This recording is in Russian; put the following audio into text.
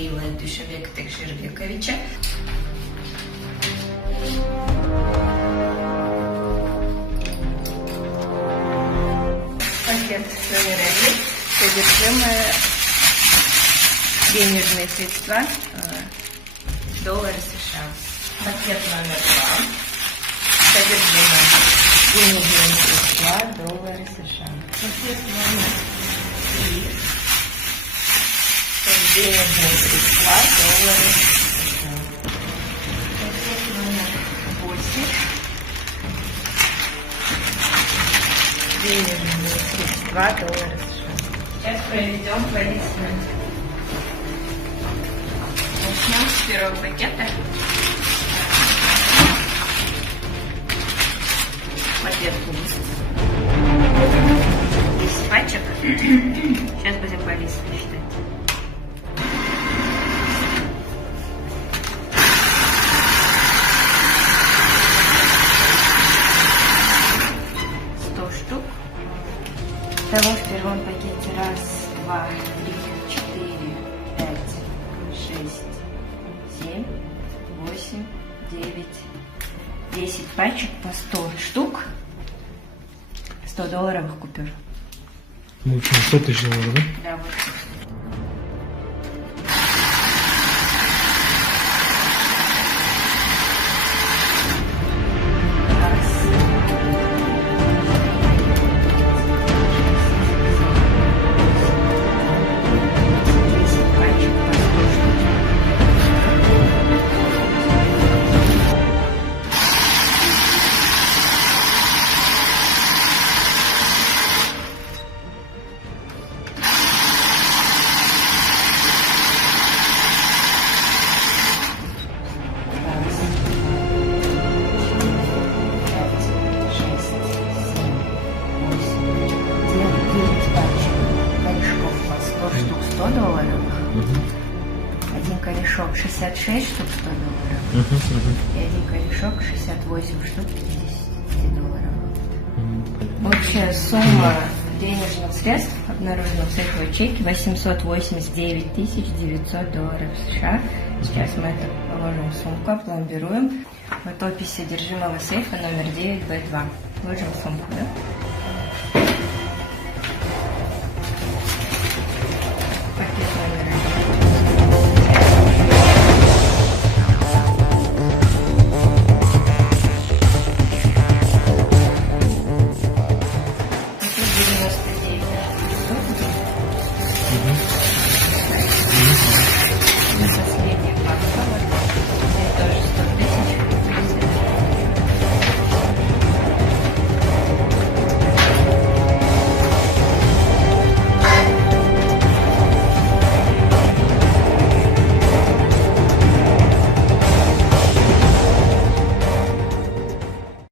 Андреева и Душевека Текширбековича. Пакет номер 1. Содержимое денежные средства, доллары США. Пакет номер 2. Содержимое денежные средства, доллары США. Пакет номер 3. Денежные средства, доллары США. Пакет номер 8. Денежные средства, доллары США. Сейчас проведем полисмент. Начнем с первого пакета. Пакет пуст. 10 пачек. Сейчас будем по листу считать. Того в первом пакете 1, 2, 3, 4, 5, 6, 7, 8, 9, 10 пачек по 100 штук, 100 долларовых купюр. В общем, 100 тысяч долларов, да? Да, вот. $100. Один корешок 66 штук $100. И один корешок 68 штук $50. Общая сумма денежных средств обнаружена в цифровой чеке $889 900 США. Сейчас мы это положим в сумку, опломбируем. Вот опись содержимого сейфа номер 9Б2. Ложим в сумку, да?